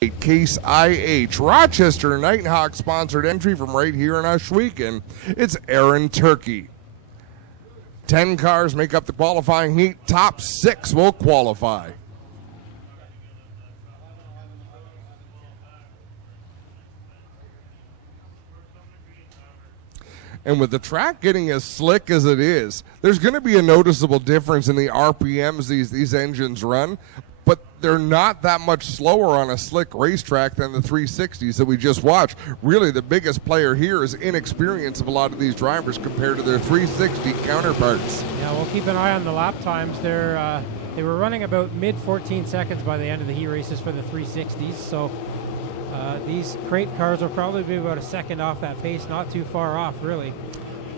Case IH, Rochester Nighthawk sponsored entry from right here in Ohsweken. It's Aaron Turkey. 10 cars make up the qualifying heat. Top 6 will qualify. And with the track getting as slick as it is, there's going to be a noticeable difference in the RPMs these engines run, but they're not that much slower on a slick racetrack than the 360s that we just watched. Really, the biggest player here is inexperience of a lot of these drivers compared to their 360 counterparts. Yeah, we'll keep an eye on the lap times. They were running about mid-14 seconds by the end of the heat races for the 360s, so these crate cars will probably be about a second off that pace, not too far off, really,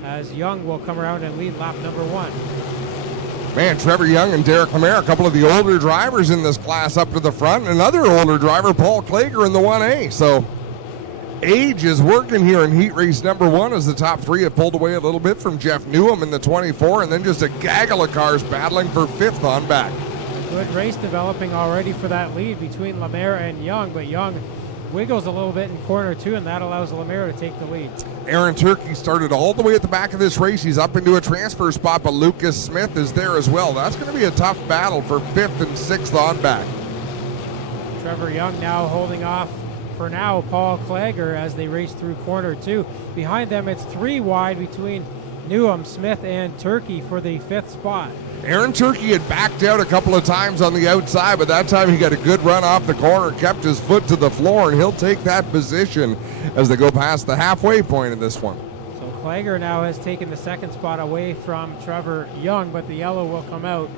as Young will come around and lead lap number 1. Man, Trevor Young and Derek Lemaire, a couple of the older drivers in this class up to the front. Another older driver, Paul Klager, in the 1A. So age is working here in heat race number 1 as the top 3 have pulled away a little bit from Jeff Newham in the 24, and then just a gaggle of cars battling for 5th on back. Good race developing already for that lead between Lemaire and Young, but Young wiggles a little bit in corner 2, and that allows Lemaire to take the lead. Aaron Turkey started all the way at the back of this race. He's up into a transfer spot, but Lucas Smith is there as well. That's going to be a tough battle for 5th and 6th on back. Trevor Young now holding off, for now, Paul Klager as they race through corner 2. Behind them, it's 3 wide between Newham, Smith, and Turkey for the 5th spot. Aaron Turkey had backed out a couple of times on the outside, but that time he got a good run off the corner, kept his foot to the floor, and he'll take that position as they go past the halfway point in this one. So Klager now has taken the 2nd spot away from Trevor Young, but the yellow will come out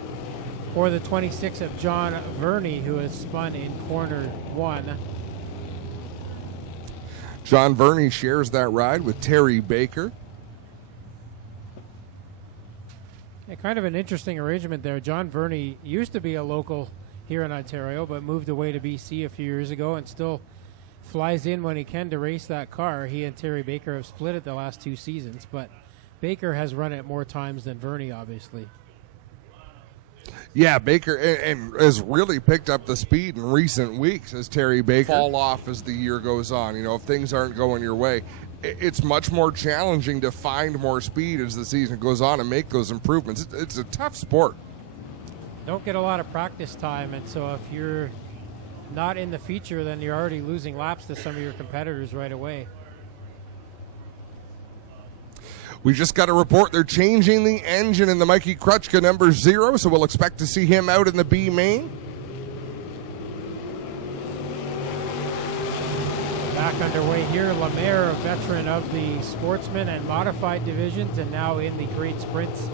for the 26 of John Verney, who has spun in corner 1. John Verney shares that ride with Terry Baker. Kind of an interesting arrangement there. John Verney used to be a local here in Ontario, but moved away to BC a few years ago and still flies in when he can to race that car. He and Terry Baker have split it the last 2 seasons, but Baker has run it more times than Verney, obviously. Yeah, Baker and has really picked up the speed in recent weeks as Terry Baker fall off as the year goes on. You know, if things aren't going your way, it's much more challenging to find more speed as the season goes on and make those improvements. It's a tough sport. Don't get a lot of practice time, and so if you're not in the feature, then you're already losing laps to some of your competitors right away. We just got a report they're changing the engine in the Mikey Krutchka number 0, so we'll expect to see him out in the B main. Back underway here, Lemaire, a veteran of the sportsman and modified divisions, and now in the great sprints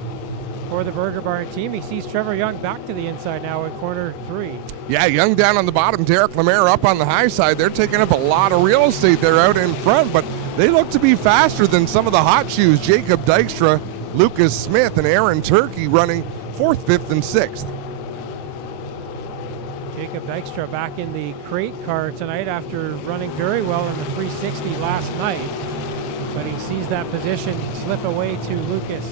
for the Burger Barn team. He sees Trevor Young back to the inside now in corner 3. Yeah, Young down on the bottom, Derek Lemaire up on the high side. They're taking up a lot of real estate there out in front, but they look to be faster than some of the hot shoes. Jacob Dykstra, Lucas Smith, and Aaron Turkey running 4th, 5th, and 6th. Jacob Dykstra back in the crate car tonight after running very well in the 360 last night. But he sees that position slip away to Lucas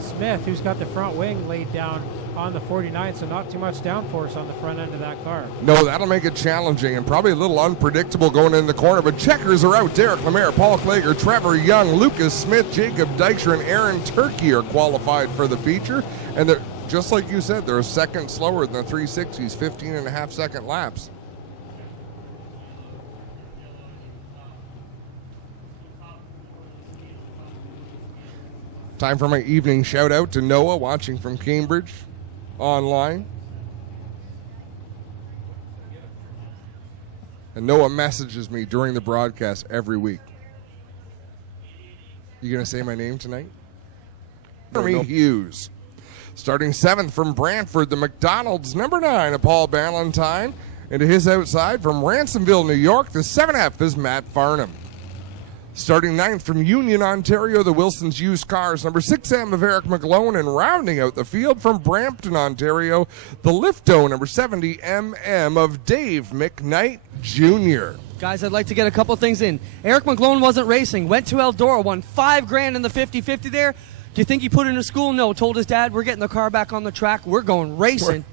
Smith, who's got the front wing laid down on the 49, so not too much downforce on the front end of that car. No, that'll make it challenging and probably a little unpredictable going in the corner, but checkers are out. Derek Lemaire, Paul Klager, Trevor Young, Lucas Smith, Jacob Dykstra, and Aaron Turkey are qualified for the feature, and they're, just like you said, they're a second slower than the 360s, 15.5-second laps. Time for my evening shout out to Noah watching from Cambridge online. And Noah messages me during the broadcast every week. You going to say my name tonight? Jeremy Hughes. Starting 7th from Brantford, the McDonald's number 9 of Paul Ballantyne. And to his outside from Ransomville, New York, the 7F is Matt Farnham. Starting 9th from Union, Ontario, the Wilson's Used Cars, number 6M of Eric McGlone, and rounding out the field from Brampton, Ontario, the Lifto, number 70MM of Dave McKnight Jr. Guys, I'd like to get a couple things in. Eric McGlone wasn't racing, went to Eldora, won $5,000 in the 50-50 there. Do you think he put it in school? No, told his dad, we're getting the car back on the track, we're going racing.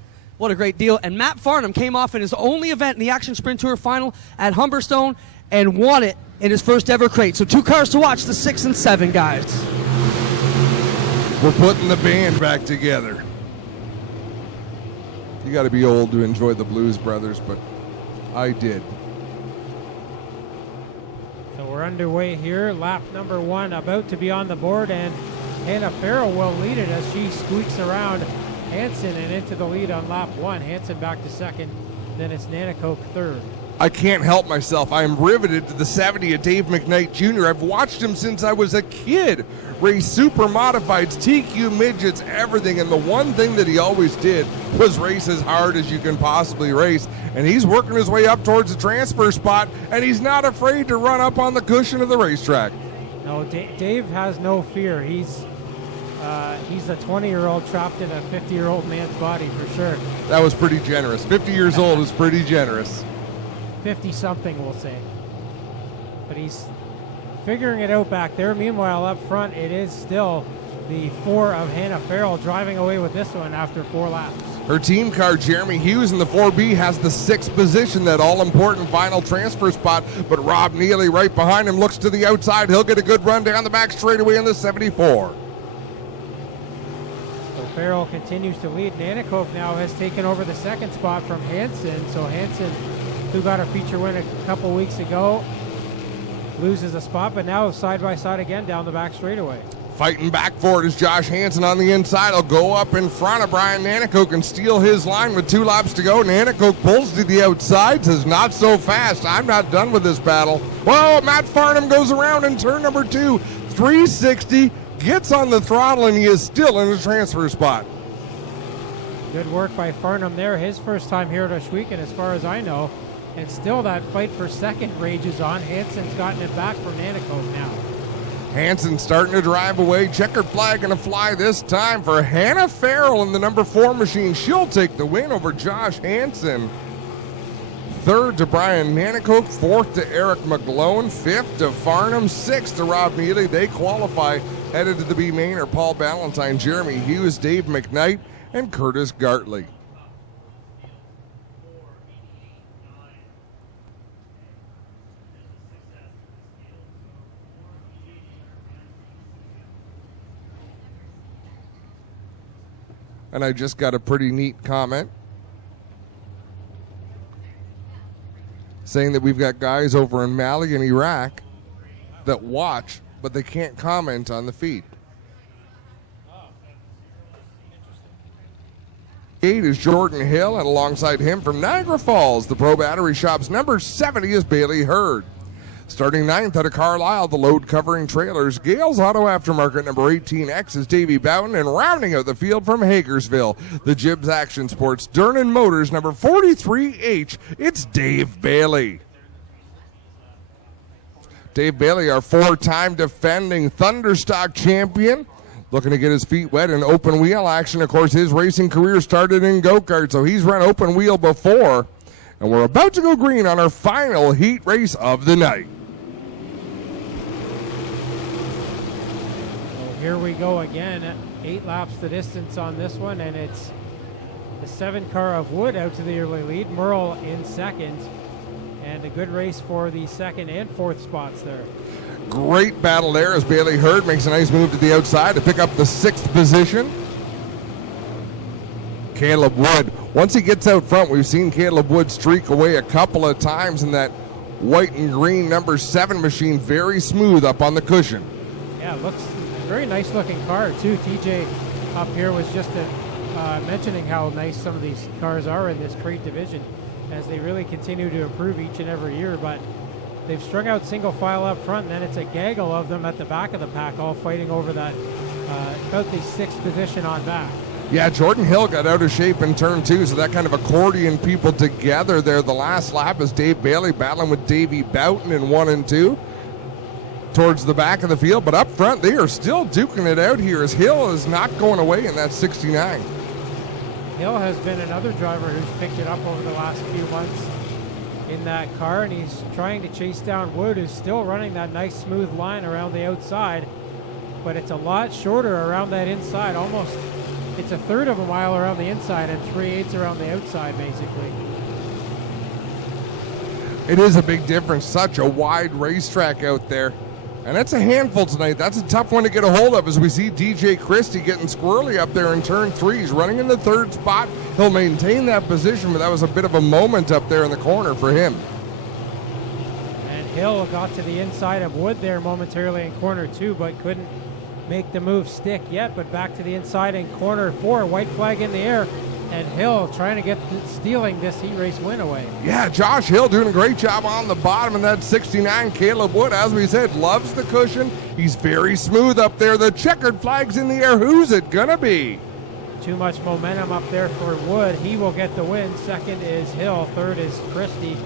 What a great deal. And Matt Farnham came off in his only event in the Action Sprint Tour final at Humberstone and won it in his first ever crate. So 2 cars to watch, the 6 and 7 guys. We're putting the band back together. You got to be old to enjoy the Blues Brothers, but I did. So we're underway here. Lap number 1 about to be on the board, and Hannah Farrell will lead it as she squeaks around Hansen and into the lead on lap 1. Hansen back to second, then it's Nanakoke third. I can't help myself. I am riveted to the 70 of Dave McKnight Jr. I've watched him since I was a kid. Race super modifieds, TQ midgets, everything. And the one thing that he always did was race as hard as you can possibly race. And he's working his way up towards the transfer spot, and he's not afraid to run up on the cushion of the racetrack. No, Dave has no fear. He's a 20-year-old trapped in a 50-year-old man's body for sure. That was pretty generous. 50 years old is pretty generous. 50-something, we'll say. But he's figuring it out back there. Meanwhile, up front, it is still the 4 of Hannah Farrell driving away with this one after 4 laps. Her team car, Jeremy Hughes in the 4B, has the 6th position, that all-important final transfer spot. But Rob Neely right behind him looks to the outside. He'll get a good run down the back straightaway in the 74. So Farrell continues to lead. Nanakoke now has taken over the 2nd spot from Hansen. So Hansen, who got a feature win a couple weeks ago, loses a spot, but now side by side again down the back straightaway. Fighting back for it is Josh Hansen on the inside. He'll go up in front of Brian Nanakoke and steal his line with 2 laps to go. Nanakoke pulls to the outside, says not so fast. I'm not done with this battle. Well, Matt Farnham goes around in turn number 2, 360, gets on the throttle, and he is still in the transfer spot. Good work by Farnham there. His first time here at Ohsweken, as far as I know. And still that fight for second rages on. Hansen's gotten it back from Nanakoke now. Hansen starting to drive away. Checkered flag going to fly this time for Hannah Farrell in the number 4 machine. She'll take the win over Josh Hansen. 3rd to Brian Nanakoke. 4th to Eric McGlone. 5th to Farnham. 6th to Rob Neely. They qualify. Headed to the B main are Paul Ballantyne, Jeremy Hughes, Dave McKnight, and Curtis Gartley. And I just got a pretty neat comment saying that we've got guys over in Mali and Iraq that watch, but they can't comment on the feed. 8 is Jordan Hill, and alongside him from Niagara Falls, the Pro Battery Shop's number 70 is Bailey Hurd. Starting 9th out of Carlisle, the load covering trailers, Gales Auto Aftermarket number 18X is Davey Bowden, and rounding out the field from Hagersville, the Gibbs Action Sports Dernan Motors number 43H, it's Dave Bailey. Dave Bailey, our 4-time defending Thunderstock champion, looking to get his feet wet in open wheel action. Of course, his racing career started in go-kart, so he's run open wheel before. And we're about to go green on our final heat race of the night. Here we go again. 8 laps the distance on this one, and it's the 7 car of Wood out to the early lead. Merle in second, and a good race for the 2nd and 4th spots there. Great battle there as Bailey Hurd makes a nice move to the outside to pick up the 6th position. Caleb Wood, once he gets out front, we've seen Caleb Wood streak away a couple of times in that white and green number 7 machine, very smooth up on the cushion. Yeah, it looks very nice looking car too. TJ up here was just mentioning how nice some of these cars are in this crate division as they really continue to improve each and every year. But they've strung out single file up front, and then it's a gaggle of them at the back of the pack, all fighting over that about the 6th position on back. Yeah, Jordan Hill got out of shape in turn 2, so that kind of accordion people together there. The last lap is Dave Bailey battling with Davey Boughton in 1 and 2 towards the back of the field. But up front, they are still duking it out here as Hill is not going away in that 69. Hill has been another driver who's picked it up over the last few months in that car, and he's trying to chase down Wood, who's still running that nice smooth line around the outside, but it's a lot shorter around that inside, almost it's a third of a mile around the inside and 3/8 around the outside, basically. It is a big difference. Such a wide racetrack out there. And that's a handful tonight. That's a tough one to get a hold of as we see DJ Christie getting squirrely up there in turn 3. He's running in the third spot. He'll maintain that position, but that was a bit of a moment up there in the corner for him. And Hill got to the inside of Wood there momentarily in corner 2, but couldn't make the move stick yet. But back to the inside in corner 4. White flag in the air. And Hill trying to get stealing this heat race win away. Yeah, Josh Hill doing a great job on the bottom in that 69. Caleb Wood, as we said, loves the cushion. He's very smooth up there. The checkered flag's in the air. Who's it gonna be? Too much momentum up there for Wood. He will get the win. Second is Hill. Third is Christie.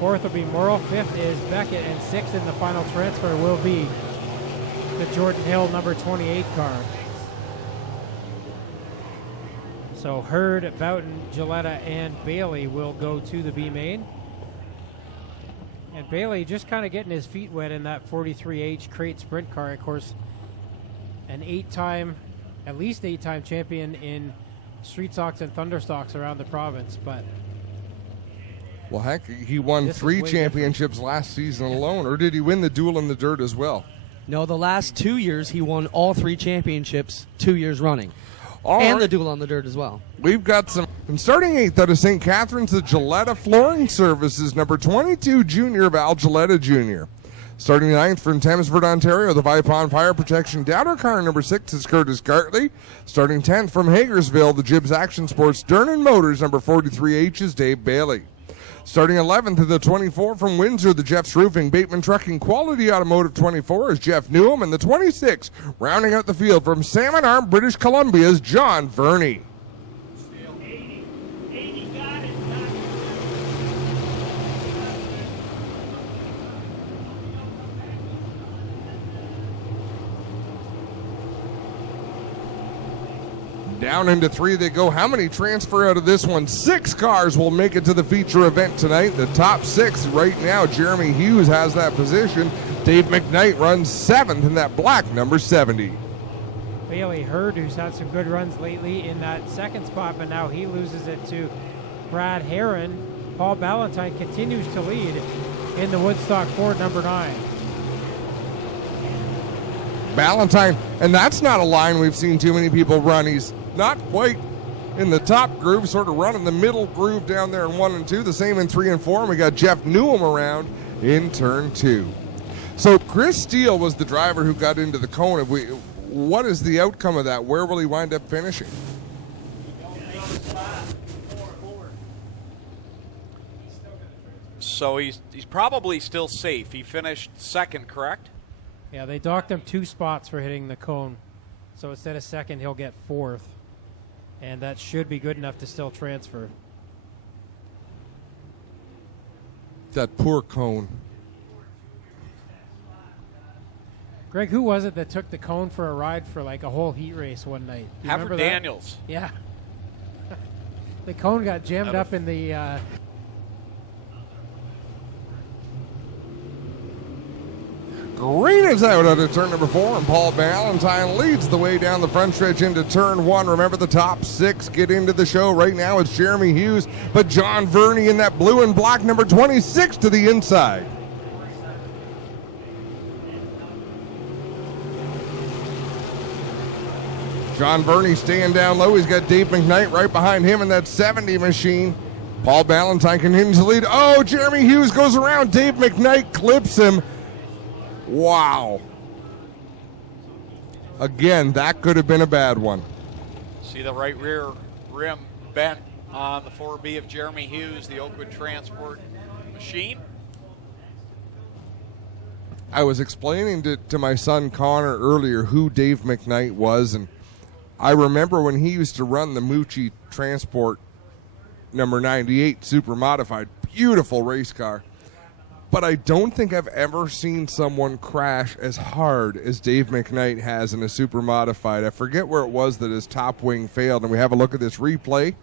Fourth will be Morrill. Fifth is Beckett. And sixth in the final transfer will be the Jordan Hill number 28 car. So Hurd, Boughton, Gilletta, and Bailey will go to the B main. And Bailey just kind of getting his feet wet in that 43H crate sprint car. Of course, an at least eight-time champion in street stocks and thunder stocks around the province. But well, heck, he won 3 championships last season alone. Or did he win the duel in the dirt as well? No, the last 2 years he won all 3 championships 2 years running. All and right. the duel on the dirt as well. We've got some. And starting 8th out of St. Catharines, the Gilletta Flooring Services, number 22, Junior Val Gilletta Jr. Starting 9th from Thamesford, Ontario, the Vipon Fire Protection Dowder car, number 6 is Curtis Gartley. Starting 10th from Hagersville, the Gibbs Action Sports Dernan Motors, number 43H is Dave Bailey. Starting 11th to the 24 from Windsor, the Jeff's Roofing, Bateman Trucking, Quality Automotive 24 is Jeff Newham, and the 26 rounding out the field from Salmon Arm, British Columbia's John Verney. Down into 3 they go. How many transfer out of this one? 6 cars will make it to the feature event tonight. The top 6 right now, Jeremy Hughes has that position. Dave McKnight runs 7th in that black number 70. Bailey Hurd, who's had some good runs lately in that second spot, but now he loses it to Brad Heron. Paul Ballantyne continues to lead in the Woodstock Ford number 9. Ballantyne, and that's not a line we've seen too many people run. He's not quite in the top groove, sort of running the middle groove down there in 1 and 2. The same in 3 and 4. And we got Jeff Newham around in turn 2. So Chris Steele was the driver who got into the cone. What is the outcome of that? Where will he wind up finishing? So he's probably still safe. He finished 2nd, correct? Yeah, they docked him 2 spots for hitting the cone. So instead of 2nd, he'll get 4th. And that should be good enough to still transfer. That poor cone. Greg, who was it that took the cone for a ride for like a whole heat race one night? Do you Havard remember that? Daniels. Yeah. The cone got jammed up in the... Green is out of turn number 4, and Paul Ballantyne leads the way down the front stretch into turn 1. Remember, the top 6 get into the show. Right now it's Jeremy Hughes, but John Verney in that blue and black number 26 to the inside. John Verney staying down low. He's got Dave McKnight right behind him in that 70 machine. Paul Ballantyne continues to lead. Oh, Jeremy Hughes goes around. Dave McKnight clips him. Wow. Again, that could have been a bad one. See the right rear rim bent on the 4B of Jeremy Hughes, the Oakwood Transport machine. I was explaining to my son Connor earlier who Dave McKnight was, and I remember when he used to run the Mucci Transport number 98 super modified. Beautiful race car. But I don't think I've ever seen someone crash as hard as Dave McKnight has in a super modified. I forget where it was that his top wing failed, and we have a look at this replay.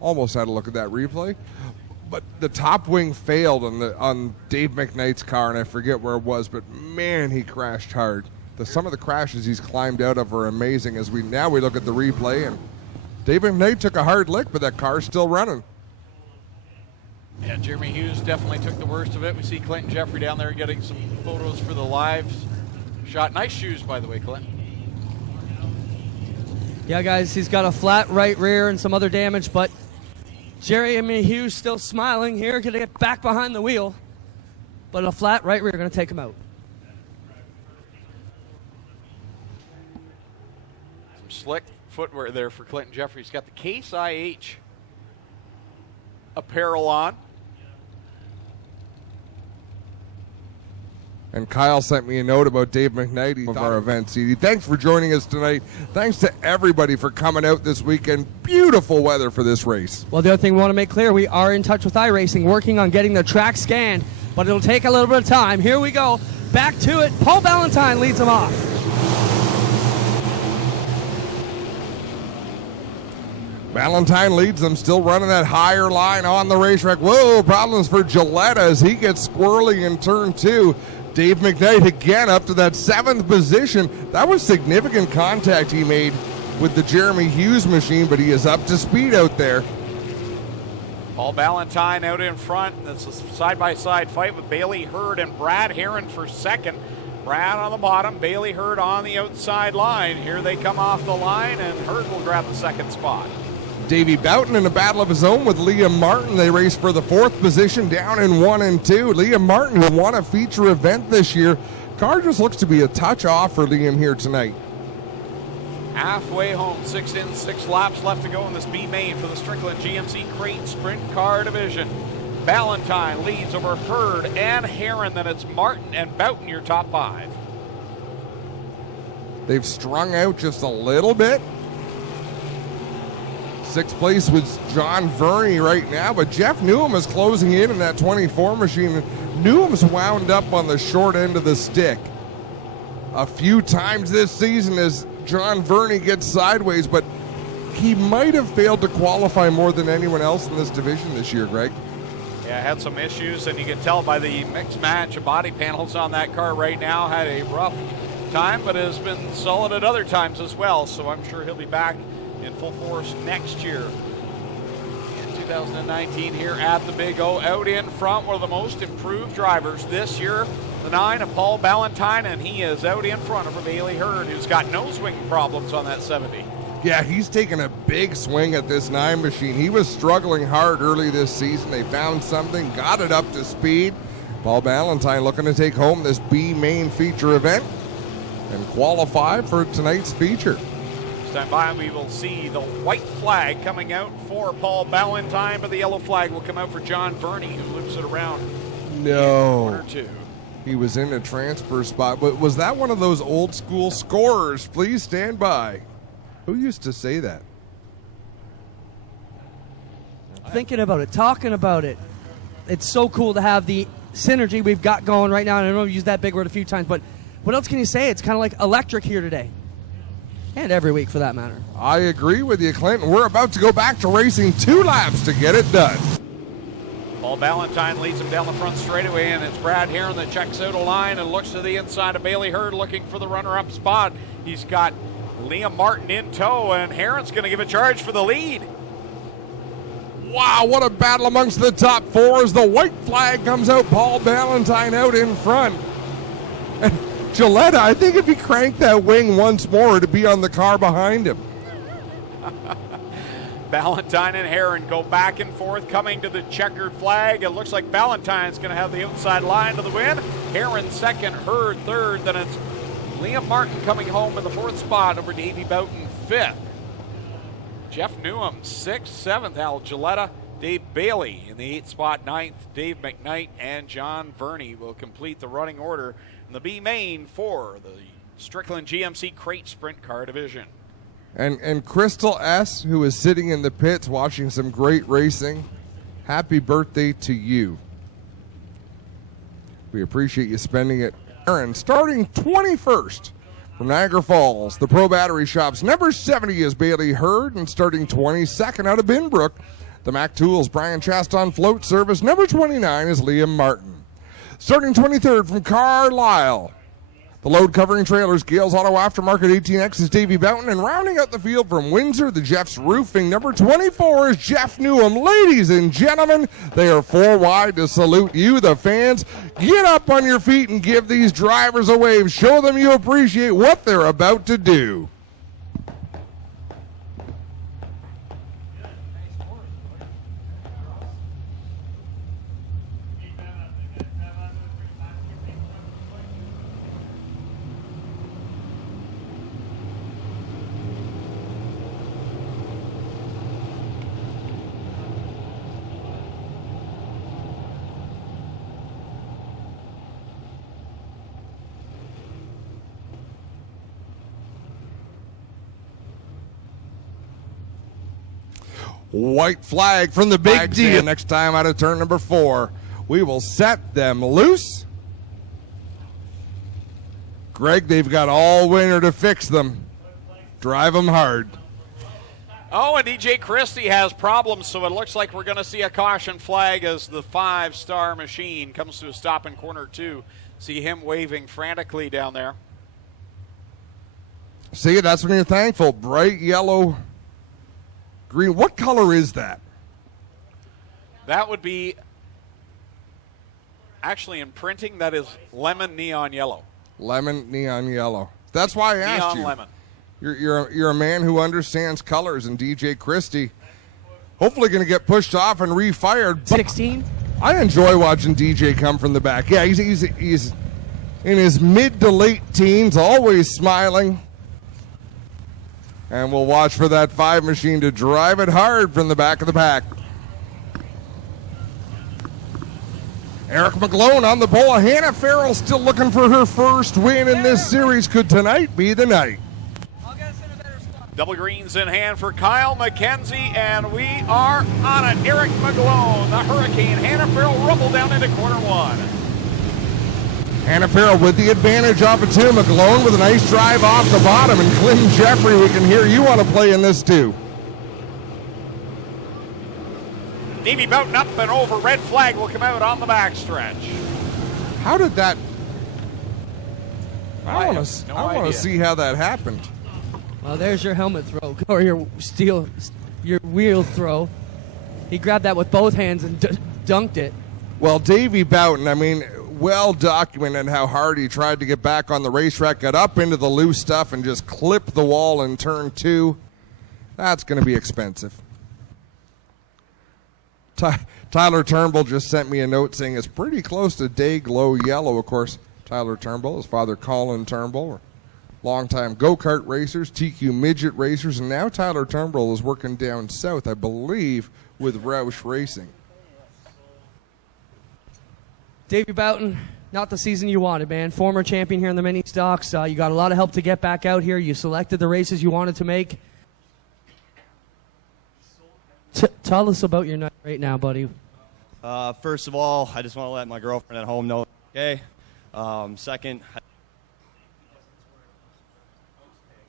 Almost had a look at that replay. But the top wing failed on Dave McKnight's car, and I forget where it was, but man, he crashed hard. Some of the crashes he's climbed out of are amazing. As we look at the replay, and Dave McKnight took a hard lick, but that car's still running. Yeah, Jeremy Hughes definitely took the worst of it. We see Clinton Jeffrey down there getting some photos for the live shot. Nice shoes, by the way, Clinton. Yeah, guys, he's got a flat right rear and some other damage, but Jeremy Hughes still smiling here, going to get back behind the wheel. But a flat right rear going to take him out. Some slick footwear there for Clinton Jeffrey. He's got the Case IH apparel on. And Kyle sent me a note about Dave McKnight of our event, CD. Thanks for joining us tonight. Thanks to everybody for coming out this weekend. Beautiful weather for this race. Well, the other thing we want to make clear, we are in touch with iRacing, working on getting the track scanned, but it'll take a little bit of time. Here we go. Back to it. Paul Ballantyne leads them off. Ballantyne leads them, still running that higher line on the racetrack. Whoa, problems for Gillette as he gets squirrely in turn 2. Dave McKnight again up to that 7th position. That was significant contact he made with the Jeremy Hughes machine, but he is up to speed out there. Paul Ballantyne out in front. That's a side-by-side fight with Bailey Hurd and Brad Herron for second. Brad on the bottom, Bailey Hurd on the outside line. Here they come off the line, and Hurd will grab the second spot. Davey Boughton in a battle of his own with Liam Martin. They race for the 4th position down in 1 and 2. Liam Martin, who won a feature event this year. Car just looks to be a touch off for Liam here tonight. Halfway home, 6 in, 6 laps left to go in this B main for the Strickland GMC Crate Sprint Car Division. Ballantyne leads over Hurd and Herron. Then it's Martin and Boughton, your top 5. They've strung out just a little bit. 6th place was John Verney right now, but Jeff Newham is closing in that 24 machine. Newham's wound up on the short end of the stick a few times this season as John Verney gets sideways, but he might have failed to qualify more than anyone else in this division this year, Greg. Yeah, had some issues, and you can tell by the mixed match of body panels on that car right now. Had a rough time, but has been solid at other times as well, so I'm sure he'll be back in full force next year. In 2019 here at the Big O, out in front, one of the most improved drivers this year, the 9 of Paul Ballantyne, and he is out in front of Bailey Hurd, who's got no swing problems on that 70. Yeah, he's taken a big swing at this 9 machine. He was struggling hard early this season. They found something, got it up to speed. Paul Ballantyne looking to take home this B main feature event and qualify for tonight's feature. Stand by, we will see the white flag coming out for Paul Ballantyne, but the yellow flag will come out for John Verney, who loops it around. No. 1 or 2. He was in a transfer spot, but was that one of those old school scorers? Please stand by. Who used to say that? Thinking about it, talking about it. It's so cool to have the synergy we've got going right now, and I know I've used that big word a few times, but what else can you say? It's kind of like electric here today. And every week, for that matter. I agree with you, Clinton. We're about to go back to racing 2 laps to get it done. Paul Ballantyne leads him down the front straightaway, and it's Brad Herron that checks out a line and looks to the inside of Bailey Hurd, looking for the runner-up spot. He's got Liam Martin in tow, and Herron's going to give a charge for the lead. Wow, what a battle amongst the top 4 as the white flag comes out. Paul Ballantyne out in front. And Gillette, I think if he cranked that wing once more, it'd be on the car behind him. Ballantyne and Herron go back and forth, coming to the checkered flag. It looks like Ballantyne's going to have the outside line to the win. Herron second, Hurd third. Then it's Liam Martin coming home in the 4th spot over Davey Boughton 5th. Jeff Newham 6th, 7th. Al Gilletta, Dave Bailey in the 8th spot, 9th. Dave McKnight and John Verney will complete the running order in the B main for the Strickland GMC Crate Sprint Car Division. And Crystal S., who is sitting in the pits watching some great racing, happy birthday to you. We appreciate you spending it. Aaron, starting 21st from Niagara Falls, the Pro Battery Shops. Number 70 is Bailey Hurd, and starting 22nd out of Binbrook, The Mac Tools Brian Chaston float service. Number 29 is Liam Martin. Starting 23rd from Carlisle, the load covering trailers, Gales Auto Aftermarket 18X is Davey Boughton, and rounding out the field from Windsor, the Jeff's Roofing, number 24 is Jeff Newham. Ladies and gentlemen, they are 4 wide to salute you, the fans. Get up on your feet and give these drivers a wave. Show them you appreciate what they're about to do. White flag from the big deal. Next time out of turn number 4, we will set them loose. Greg, they've got all winter to fix them. Drive them hard. Oh, and DJ Christie has problems, so it looks like we're going to see a caution flag as the 5-star machine comes to a stop in corner 2. See him waving frantically down there. See, that's when you're thankful. Bright yellow, green. What color is that? That would be, actually in printing, that is lemon neon yellow. Lemon neon yellow. That's why I asked Neon you. lemon. You're a man who understands colors, and DJ Christie hopefully going to get pushed off and refired. 16? I enjoy watching DJ come from the back. Yeah, he's in his mid to late teens, always smiling. And we'll watch for that 5 machine to drive it hard from the back of the pack. Eric McGlone on the pole. Hannah Farrell still looking for her first win in this series. Could tonight be the night? Double greens in hand for Kyle McKenzie, and we are on it. Eric McGlone, the Hurricane. Hannah Farrell rumbled down into corner 1. Hannah Farrell with the advantage off of 2. McGlone with a nice drive off the bottom. And Clinton Jeffrey, we can hear you want to play in this too. Davey Boughton up and over. Red flag will come out on the backstretch. How did that... I I want to see how that happened. Well, there's your helmet throw, or your wheel throw. He grabbed that with both hands and dunked it. Well, Davey Boughton, I mean, well documented how hard he tried to get back on the racetrack, got up into the loose stuff and just clipped the wall in turn 2. That's going to be expensive. Tyler Turnbull just sent me a note saying it's pretty close to day glow yellow. Of course, Tyler Turnbull, his father Colin Turnbull, longtime go-kart racers, TQ midget racers, and now Tyler Turnbull is working down south, I believe, with Roush Racing. Davey Boughton, not the season you wanted, man. Former champion here in the mini stocks. You got a lot of help to get back out here. You selected the races you wanted to make. Tell us about your night right now, buddy. First of all, I just want to let my girlfriend at home know. Okay. Second,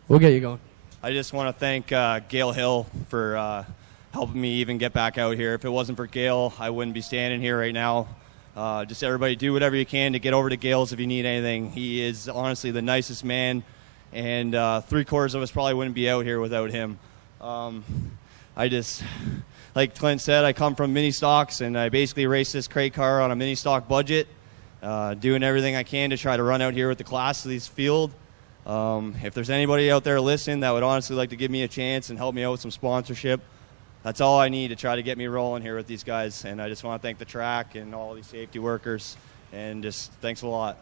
We'll get you going. I just want to thank Gail Hill for helping me even get back out here. If it wasn't for Gail, I wouldn't be standing here right now. Just everybody do whatever you can to get over to Gail's if you need anything. He is honestly the nicest man, and 3/4 of us probably wouldn't be out here without him. I just, like Clint said, I come from mini stocks, and I basically race this crate car on a mini stock budget, doing everything I can to try to run out here with the class of this field. If there's anybody out there listening that would honestly like to give me a chance and help me out with some sponsorship, that's all I need to try to get me rolling here with these guys. And I just want to thank the track and all these safety workers, and just thanks a lot.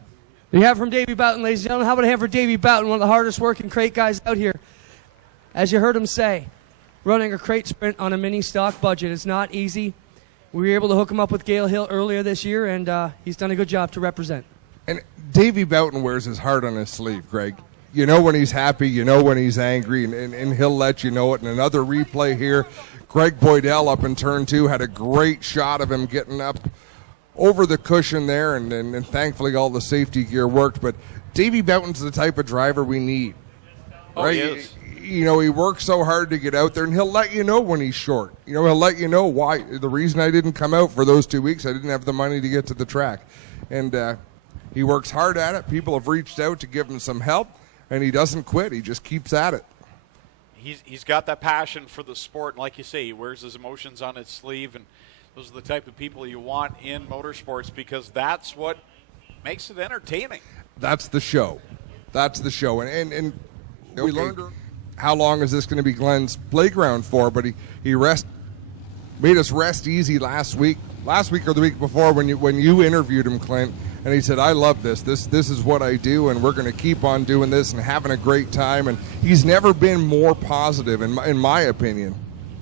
We have from Davey Boughton, ladies and gentlemen. How about a hand for Davey Boughton, one of the hardest working crate guys out here. As you heard him say, running a crate sprint on a mini stock budget is not easy. We were able to hook him up with Gail Hill earlier this year, and he's done a good job to represent. And Davey Boughton wears his heart on his sleeve, Greg. You know when he's happy, you know when he's angry, and he'll let you know it. And another replay here, Greg Boydell up in turn 2 had a great shot of him getting up over the cushion there, and thankfully all the safety gear worked. But Davey Boughton's the type of driver we need. Oh, right? he is. he works so hard to get out there, and he'll let you know when he's short. He'll let you know why. The reason I didn't come out for those 2 weeks, I didn't have the money to get to the track. And he works hard at it. People have reached out to give him some help, and he doesn't quit. He just keeps at it. He's got that passion for the sport, and like you say, he wears his emotions on his sleeve, and those are the type of people you want in motorsports because that's what makes it entertaining. That's the show. That's the show. And we learned how long is this going to be Glenn's playground for, but he made us rest easy last week or the week before when you interviewed him, Clint, and he said, I love this. This is what I do, and we're going to keep on doing this and having a great time. And he's never been more positive, in my opinion.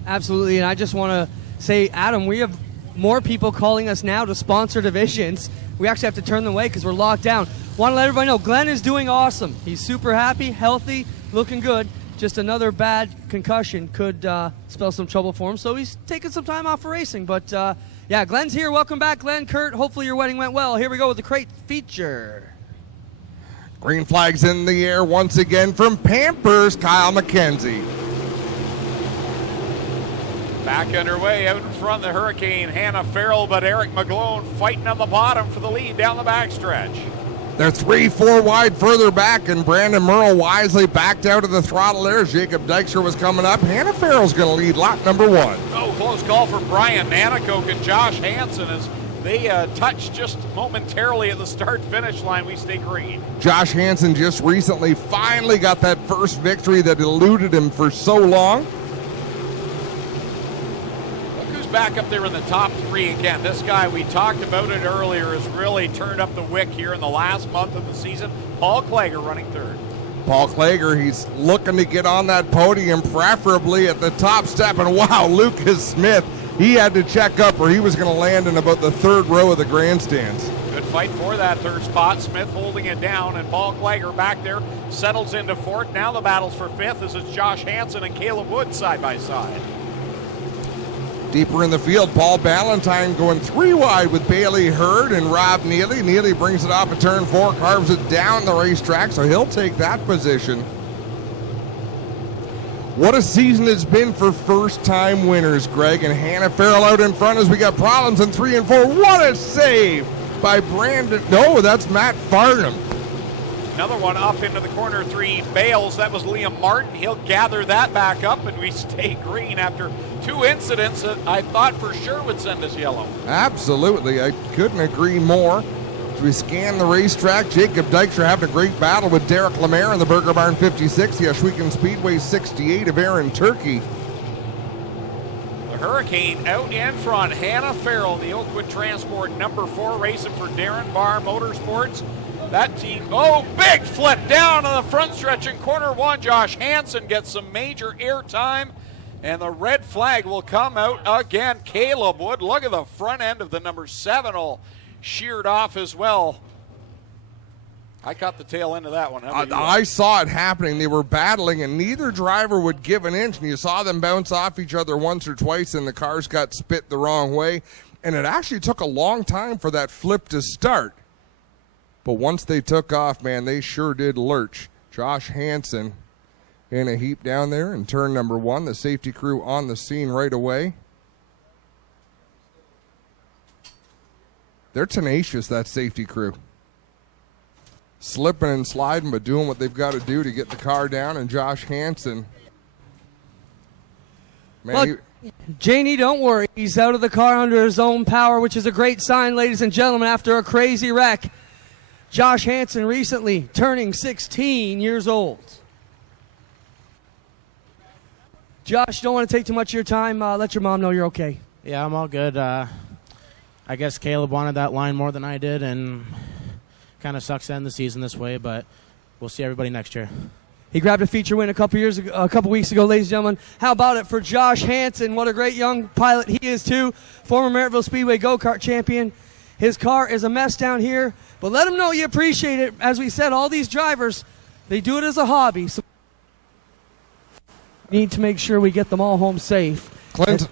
Absolutely, and I just want to say, Adam, we have more people calling us now to sponsor divisions. We actually have to turn them away because we're locked down. Want to let everybody know, Glenn is doing awesome. He's super happy, healthy, looking good. Just another bad concussion could spell some trouble for him, so he's taking some time off for racing. But, yeah, Glenn's here. Welcome back, Glenn. Kurt, hopefully your wedding went well. Here we go with the crate feature. Green flag's in the air once again from Pampers, Kyle McKenzie. Back underway out in front, the Hurricane, Hannah Farrell, but Eric McGlone fighting on the bottom for the lead down the backstretch. They're 3-4 wide further back, and Brandon Merle wisely backed out of the throttle there. Jacob Dykstra was coming up. Hannah Farrell's going to lead lap number 1. Oh, close call for Brian Nanakoke and Josh Hansen as they touched just momentarily at the start-finish line. We stay green. Josh Hansen just recently finally got that first victory that eluded him for so long. Back up there in the top 3 again. This guy, we talked about it earlier, has really turned up the wick here in the last month of the season. Paul Klager running 3rd. Paul Klager, he's looking to get on that podium, preferably at the top step. And wow, Lucas Smith, he had to check up or he was going to land in about the 3rd row of the grandstands. Good fight for that 3rd spot. Smith holding it down, and Paul Klager back there settles into 4th. Now the battle's for 5th as it's Josh Hansen and Caleb Wood side by side. Deeper in the field, Paul Ballantyne going 3 wide with Bailey Hurd and Rob Neely. Neely brings it off of turn 4, carves it down the racetrack, so he'll take that position. What a season it's been for first-time winners, Greg, and Hannah Farrell out in front as we got problems in 3 and 4. What a save by Brandon. No, that's Matt Farnham. Another one up into the corner 3 Bales. That was Liam Martin. He'll gather that back up, and we stay green after 2 incidents that I thought for sure would send us yellow. Absolutely. I couldn't agree more. As we scan the racetrack, Jacob Dykstra having a great battle with Derek Lemaire in the Burger Barn 56, the Ashwegan Speedway 68 of Aaron Turkey. The Hurricane out in front. Hannah Farrell, the Oakwood Transport number 4, racing for Darren Barr Motorsports. That team, oh, big flip down on the front stretch in corner 1. Josh Hansen gets some major air time, and the red flag will come out again. Caleb Wood, look at the front end of the number 7 all sheared off as well. I caught the tail end of that one. I saw it happening. They were battling, and neither driver would give an inch, and you saw them bounce off each other once or twice, and the cars got spit the wrong way, and it actually took a long time for that flip to start. But once they took off, man, they sure did lurch. Josh Hansen in a heap down there in turn number 1. The safety crew on the scene right away. They're tenacious, that safety crew. Slipping and sliding, but doing what they've got to do to get the car down. And Josh Hansen, man, Look, Janie, don't worry. He's out of the car under his own power, which is a great sign, ladies and gentlemen, after a crazy wreck. Josh Hansen recently turning 16 years old. Josh, don't want to take too much of your time. Let your mom know you're okay. Yeah, I'm all good. I guess Caleb wanted that line more than I did, and kind of sucks to end the season this way, but we'll see everybody next year. He grabbed a feature win a couple weeks ago, ladies and gentlemen. How about it for Josh Hansen? What a great young pilot he is, too. Former Maryville Speedway go-kart champion. His car is a mess down here, but let him know you appreciate it. As we said, all these drivers, they do it as a hobby. So we need to make sure we get them all home safe. Clint,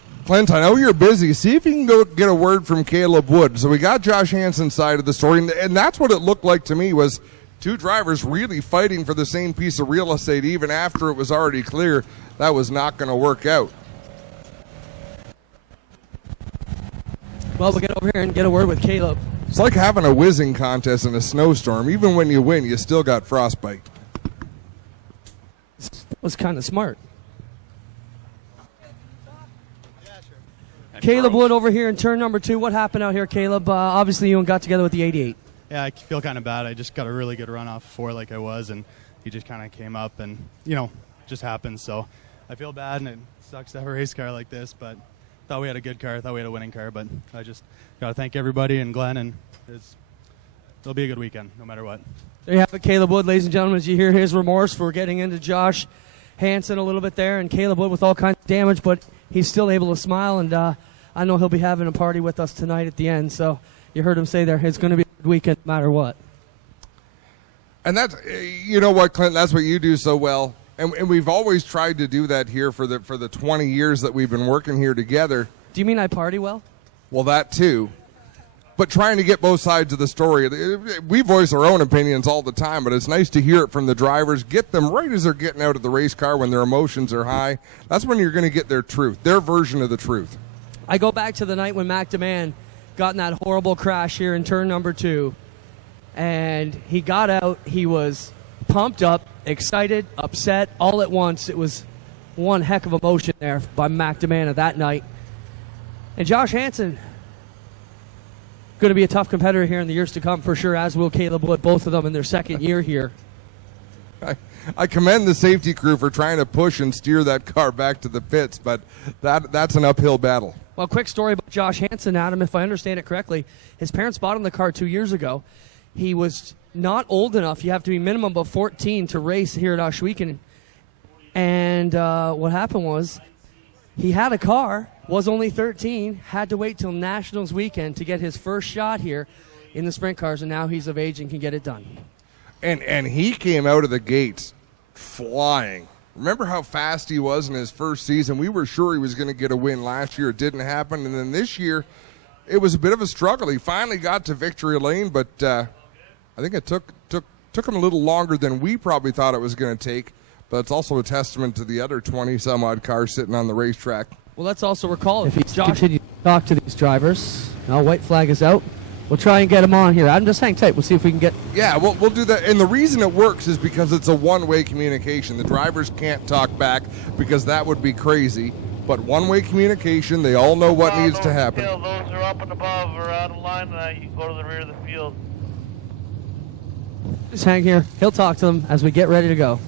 I know you're busy. See if you can go get a word from Caleb Wood. So we got Josh Hansen's side of the story, and that's what it looked like to me was Two drivers really fighting for the same piece of real estate even after it was already clear that was not going to work out. Well, we'll get over here and get a word with Caleb. It's like having a whizzing contest in a snowstorm. Even when you win, you still got frostbite. That was kind of smart. Caleb Wood over here in turn number 2. What happened out here, Caleb? Obviously, you got together with the 88. Yeah, I feel kind of bad. I just got a really good run off 4 like I was, and he just kind of came up and, just happened. So I feel bad, and it sucks to have a race car like this, but thought we had a good car. Thought we had a winning car, but I just got to thank everybody and Glenn, and it'll be a good weekend no matter what. There you have it, Caleb Wood, ladies and gentlemen, as you hear his remorse for getting into Josh Hansen a little bit there, and Caleb Wood with all kinds of damage, but he's still able to smile, and I know he'll be having a party with us tonight at the end. So you heard him say there, it's going to be a good weekend no matter what. And that's, you know what, Clint, that's what you do so well. And we've always tried to do that here for the 20 years that we've been working here together. Do you mean I party well? Well, that too. But trying to get both sides of the story. We voice our own opinions all the time, but it's nice to hear it from the drivers. Get them right as they're getting out of the race car when their emotions are high. That's when you're going to get their truth, their version of the truth. I go back to the night when Mac DeMann got in that horrible crash here in turn number 2. And he got out. He was pumped up, excited, upset, all at once. It was one heck of emotion there by Mac DeMann of that night. And Josh Hansen, going to be a tough competitor here in the years to come for sure, as will Caleb Wood, both of them in their second year here. I commend the safety crew for trying to push and steer that car back to the pits, but that's an uphill battle. Well, quick story about Josh Hansen, Adam, if I understand it correctly. His parents bought him the car 2 years ago. He was not old enough. You have to be minimum of 14 to race here at Ohsweken. And what happened was he had a car, was only 13, had to wait till Nationals weekend to get his first shot here in the sprint cars, and now he's of age and can get it done. And he came out of the gates flying. Remember how fast he was in his first season? We were sure he was going to get a win last year. It didn't happen. And then this year, it was a bit of a struggle. He finally got to victory lane, but I think it took him a little longer than we probably thought it was going to take. But it's also a testament to the other 20-some-odd cars sitting on the racetrack. Well, let's also recall, if he's continued to talk to these drivers, now white flag is out. We'll try and get him on here. Adam, just hang tight. We'll see if we can get... Yeah, we'll do that. And the reason it works is because it's a one-way communication. The drivers can't talk back because that would be crazy. But one-way communication, they all know what needs to happen. Those are up and above or out of line, you can go to the rear of the field. Just hang here. He'll talk to them as we get ready to go.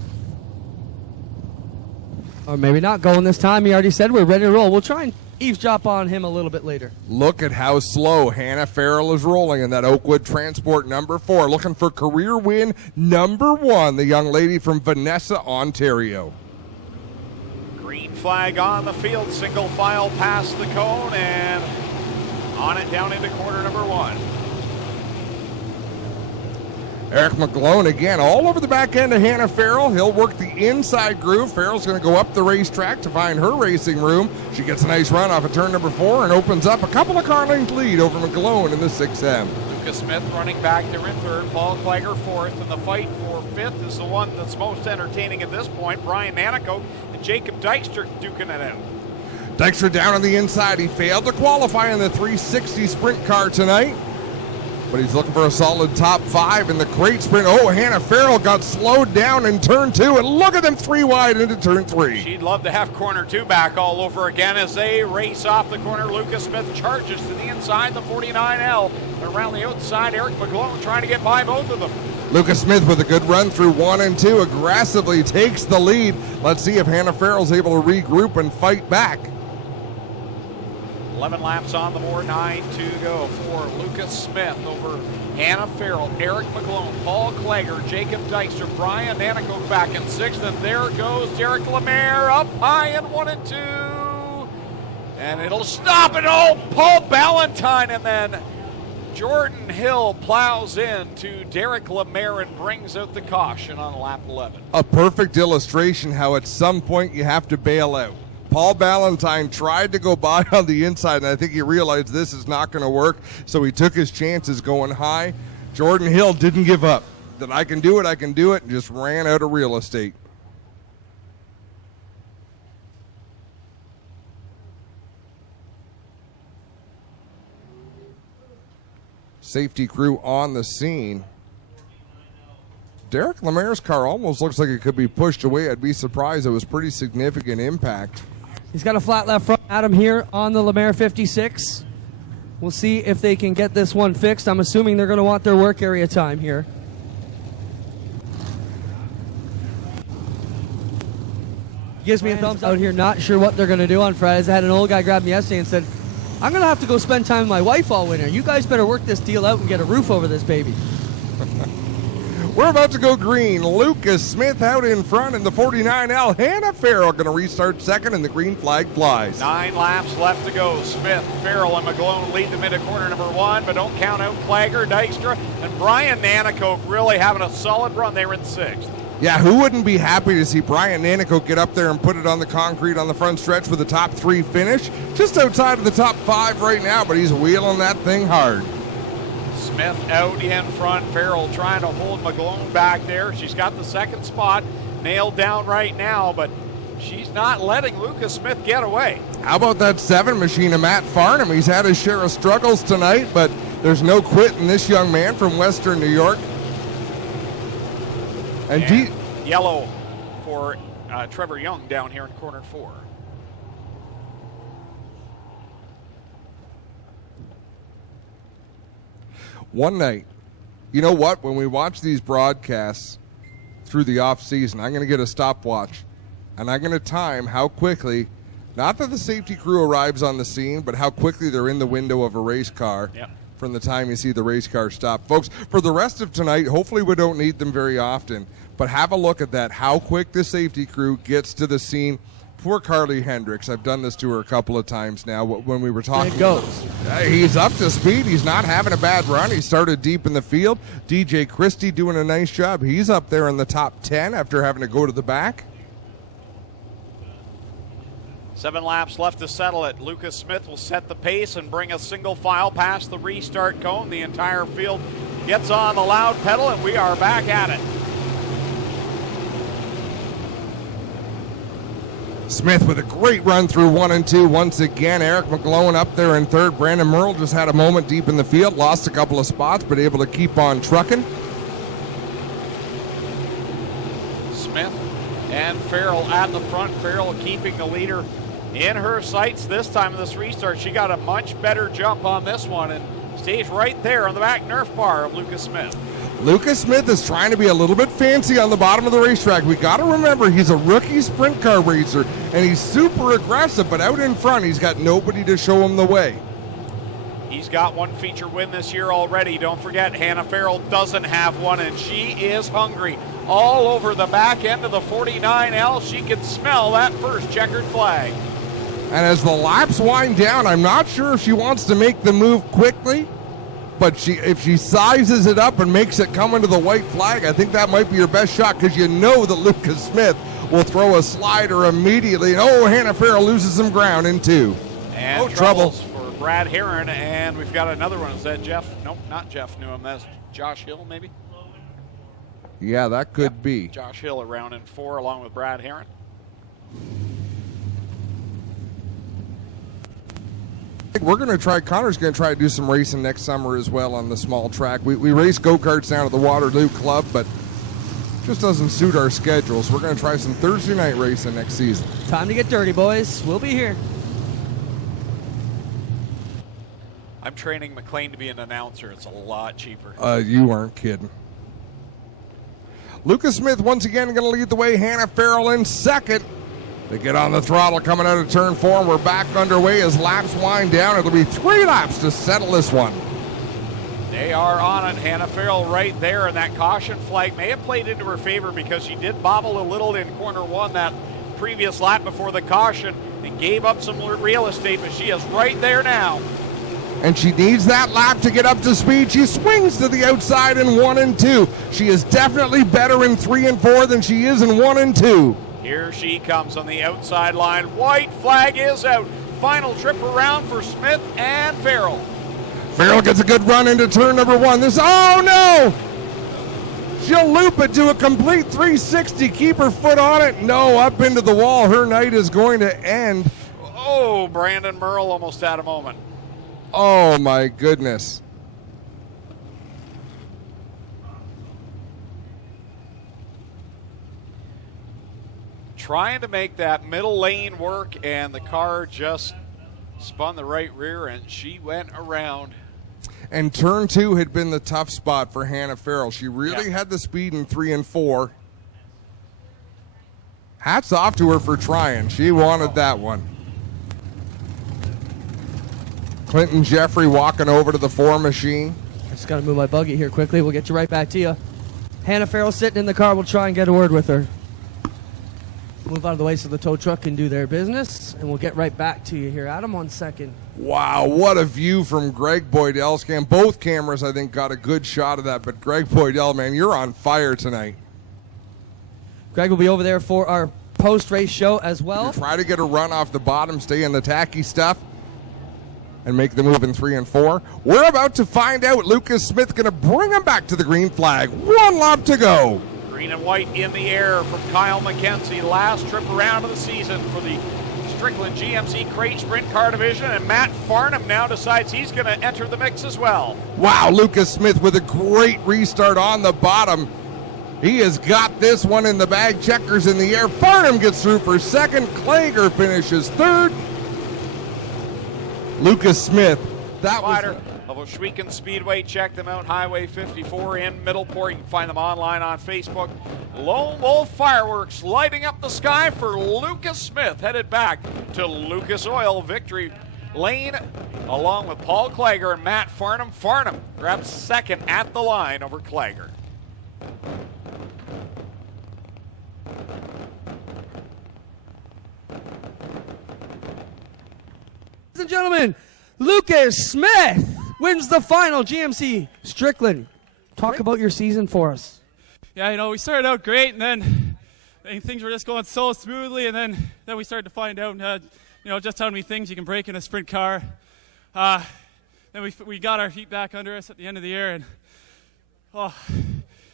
Or maybe not going this time. He already said we're ready to roll. We'll try and eavesdrop on him a little bit later. Look at how slow Hannah Farrell is rolling in that Oakwood Transport number 4. Looking for career win number 1, the young lady from Vanessa, Ontario. Green flag on the field, single file past the cone and on it down into corner number 1. Eric McGlone again all over the back end of Hannah Farrell. He'll work the inside groove. Farrell's going to go up the racetrack to find her racing room. She gets a nice run off of turn number 4 and opens up a couple of car length lead over McGlone in the 6M. Lucas Smith running back there in third, Paul Klager fourth, and the fight for fifth is the one that's most entertaining at this point. Brian Nanico and Jacob Dykstra duking it out. Dykstra down on the inside. He failed to qualify in the 360 sprint car tonight, but he's looking for a solid top 5 in the crate sprint. Oh, Hannah Farrell got slowed down in turn 2, and look at them 3 wide into turn 3. She'd love to have corner 2 back all over again as they race off the corner. Lucas Smith charges to the inside, the 49L. Around the outside, Eric McGlone trying to get by both of them. Lucas Smith with a good run through 1 and 2, aggressively takes the lead. Let's see if Hannah Farrell's able to regroup and fight back. 11 laps on the board, 9 to go for Lucas Smith over Hannah Farrell, Eric McGlone, Paul Klager, Jacob Dykstra, Brian Nanico back in 6th, and there goes Derek Lemaire up high in 1 and 2. And it'll stop it. Oh, Paul Ballantyne, and then Jordan Hill plows in to Derek Lemaire and brings out the caution on lap 11. A perfect illustration how at some point you have to bail out. Paul Ballantyne tried to go by on the inside, and I think he realized this is not going to work, so he took his chances going high. Jordan Hill didn't give up. that I can do it, and just ran out of real estate. Safety crew on the scene. Derek Lemaire's car almost looks like it could be pushed away. I'd be surprised. It was pretty significant impact. He's got a flat left front. Adam here on the Lemaire 56. We'll see if they can get this one fixed. I'm assuming they're going to want their work area time here. Gives me a thumbs out here. Not sure what they're going to do on Fridays. I had an old guy grab me yesterday and said, I'm going to have to go spend time with my wife all winter. You guys better work this deal out and get a roof over this baby. We're about to go green. Lucas Smith out in front in the 49L. Hannah Farrell going to restart second, and the green flag flies. 9 laps left to go. Smith, Farrell, and McGlone lead them into corner number 1, but don't count out Clagger, Dykstra, and Brian Nanicoke really having a solid run. They were in 6th. Yeah, who wouldn't be happy to see Brian Nanicoke get up there and put it on the concrete on the front stretch with a top 3 finish? Just outside of the top 5 right now, but he's wheeling that thing hard. Smith out in front. Farrell trying to hold McGlone back there. She's got the 2nd spot nailed down right now, but she's not letting Lucas Smith get away. How about that 7 machine of Matt Farnham? He's had his share of struggles tonight, but there's no quit in this young man from Western New York. And yellow for Trevor Young down here in corner 4. One night, you know what? When we watch these broadcasts through the off season, I'm going to get a stopwatch, and I'm going to time how quickly, not that the safety crew arrives on the scene, but how quickly they're in the window of a race car. Yep. From the time you see the race car stop. Folks, for the rest of tonight, hopefully we don't need them very often, but have a look at that, how quick the safety crew gets to the scene. Poor Carly Hendricks. I've done this to her a couple of times now when we were talking. It goes. He's up to speed. He's not having a bad run. He started deep in the field. DJ Christie doing a nice job. He's up there in the top 10 after having to go to the back. 7 laps left to settle it. Lucas Smith will set the pace and bring a single file past the restart cone. The entire field gets on the loud pedal, and we are back at it. Smith with a great run through 1 and 2 once again. Eric McGlone up there in 3rd. Brandon Merle just had a moment deep in the field, lost a couple of spots, but able to keep on trucking. Smith and Farrell at the front. Farrell keeping the leader in her sights this time in this restart. She got a much better jump on this one and stays right there on the back Nerf bar of Lucas Smith. Lucas Smith is trying to be a little bit fancy on the bottom of the racetrack. We got to remember he's a rookie sprint car racer, and he's super aggressive, but out in front he's got nobody to show him the way. He's got 1 feature win this year already. Don't forget, Hannah Farrell doesn't have one, and she is hungry. All over the back end of the 49L, she can smell that first checkered flag. And as the laps wind down, I'm not sure if she wants to make the move quickly, but if she sizes it up and makes it come into the white flag, I think that might be her best shot, because you know that Lucas Smith will throw a slider immediately. And Hannah Farrell loses some ground in 2. And trouble for Brad Herron, and we've got another one. Is that Jeff? Nope, not Jeff Newham. That's Josh Hill, maybe? Yeah, that could be. Josh Hill around in 4 along with Brad Herron. We're going to try, Connor's going to try to do some racing next summer as well on the small track. We race go-karts down at the Waterloo Club, but just doesn't suit our schedule. So we're going to try some Thursday night racing next season. Time to get dirty, boys. We'll be here. I'm training McLean to be an announcer. It's a lot cheaper. You weren't kidding. Lucas Smith once again going to lead the way. Hannah Farrell in 2nd. They get on the throttle coming out of turn 4, and we're back underway as laps wind down. It'll be 3 laps to settle this one. They are on it. Hannah Farrell right there, and that caution flag may have played into her favor because she did bobble a little in corner 1 that previous lap before the caution and gave up some real estate, but she is right there now. And she needs that lap to get up to speed. She swings to the outside in 1 and 2. She is definitely better in 3 and 4 than she is in 1 and 2. Here she comes on the outside line. White flag is out. Final trip around for Smith and Farrell. Farrell gets a good run into turn number 1. Oh no! She'll loop it to a complete 360. Keep her foot on it. No, up into the wall. Her night is going to end. Oh, Brandon Merle almost had a moment. Oh, my goodness. Trying to make that middle lane work, and the car just spun the right rear, and she went around. And turn 2 had been the tough spot for Hannah Farrell. She really had the speed in 3 and 4. Hats off to her for trying. She wanted that one. Clinton Jeffrey walking over to the 4 machine. Just got to move my buggy here quickly. We'll get you right back to you. Hannah Farrell sitting in the car. We'll try and get a word with her. Move out of the way so the tow truck can do their business, and we'll get right back to you here. Adam, 1 second. Wow, what a view from Greg Boydell's cam. Both cameras, I think, got a good shot of that, but Greg Boydell, man, you're on fire tonight. Greg will be over there for our post-race show as well. Try to get a run off the bottom, stay in the tacky stuff, and make the move in 3 and 4. We're about to find out. Lucas Smith going to bring him back to the green flag. 1 lap to go. Green and white in the air from Kyle McKenzie. Last trip around of the season for the Strickland GMC Crate Sprint Car Division, and Matt Farnham now decides he's going to enter the mix as well. Wow, Lucas Smith with a great restart on the bottom. He has got this one in the bag. Checkers in the air. Farnham gets through for second. Klager finishes third. Lucas Smith. That was of Oshwegan Speedway. Check them out. Highway 54 in Middleport. You can find them online on Facebook. Lone Wolf Fireworks lighting up the sky for Lucas Smith. Headed back to Lucas Oil Victory Lane along with Paul Klager and Matt Farnham. Farnham grabs second at the line over Klager. Ladies and gentlemen, Lucas Smith wins the final GMC Strickland. Talk about your season for us. Yeah, you know, we started out great, and then things were just going so smoothly, and then we started to find out, you know, just how many things you can break in a sprint car. Then we got our feet back under us at the end of the year, and it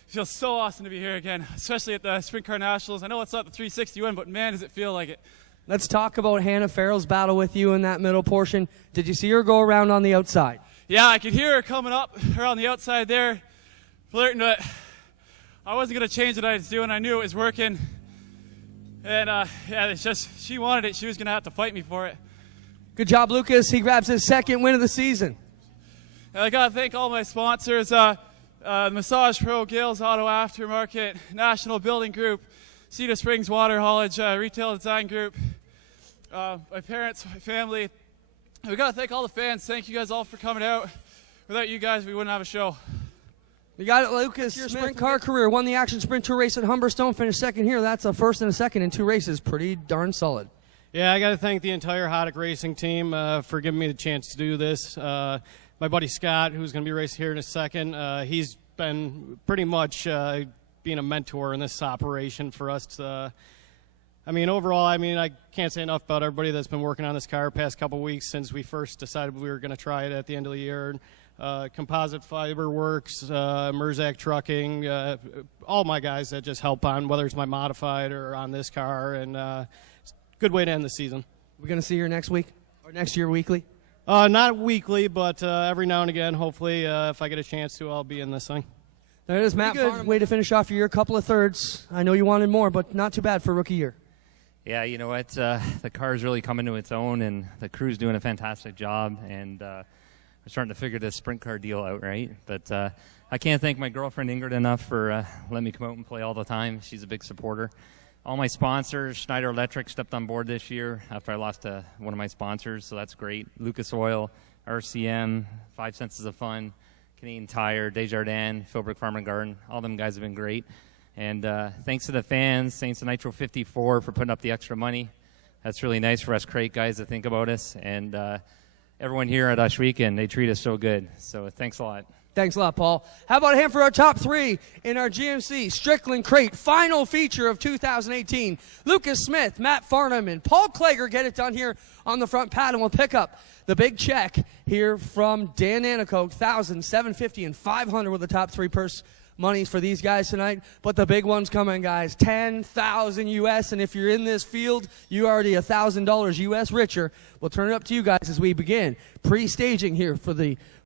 feels so awesome to be here again, especially at the Sprintcar Nationals. I know it's not the 360 win, but man, does it feel like it. Let's talk about Hannah Farrell's battle with you in that middle portion. Did you see her go around on the outside? Yeah, I could hear her coming up around the outside there, flirting, but I wasn't going to change what I was doing. I knew it was working. And, yeah, it's just, she wanted it. She was going to have to fight me for it. Good job, Lucas. He grabs his second win of the season. And I got to thank all my sponsors, Massage Pro, Gales Auto Aftermarket, National Building Group, Cedar Springs Water Haulage, Retail Design Group, my parents, my family. We got to thank all the fans. Thank you guys all for coming out. Without you guys, we wouldn't have a show. We got it, Lucas. Your sprint car career. Won the Action Sprint Tour race at Humberstone. Finished second here. That's a first and a second in 2 races. Pretty darn solid. Yeah, I got to thank the entire Haddock Racing team for giving me the chance to do this. My buddy Scott, who's going to be racing here in a second, he's been pretty much being a mentor in this operation for us. I mean, overall, I can't say enough about everybody that's been working on this car past couple weeks since we first decided we were going to try it at the end of the year. Composite Fiber Works, Merzak Trucking, all my guys that just help on, whether it's my modified or on this car, and it's a good way to end the season. We're going to see her next week or next year weekly? Not weekly, but every now and again, hopefully, if I get a chance to, I'll be in this thing. There it is, Matt Farnham. Way to finish off your year. A couple of thirds. I know you wanted more, but not too bad for rookie year. Yeah, you know what? The car's really coming to its own, and the crew's doing a fantastic job, and we're starting to figure this sprint car deal out, right? But I can't thank my girlfriend Ingrid enough for letting me come out and play all the time. She's a big supporter. All my sponsors, Schneider Electric stepped on board this year after I lost one of my sponsors, so that's great. Lucas Oil, RCM, 5 Senses of Fun, Canadian Tire, Desjardins, Philbrook Farm and Garden. All them guys have been great. And thanks to the fans, thanks to Nitro 54 for putting up the extra money. That's really nice for us crate guys to think about us. And everyone here at Oshwegan, they treat us so good. So thanks a lot. Thanks a lot, Paul. How about a hand for our top 3 in our GMC Strickland Crate final feature of 2018? Lucas Smith, Matt Farnham, and Paul Klager get it done here on the front pad, and we'll pick up the big check here from Dan Anacoke, $1,000, $750, and $500 with the top 3 purse monies for these guys tonight. But the big one's coming, guys. $10,000 US, and if you're in this field, you're already $1,000 US richer. We'll turn it up to you guys as we begin pre-staging here for the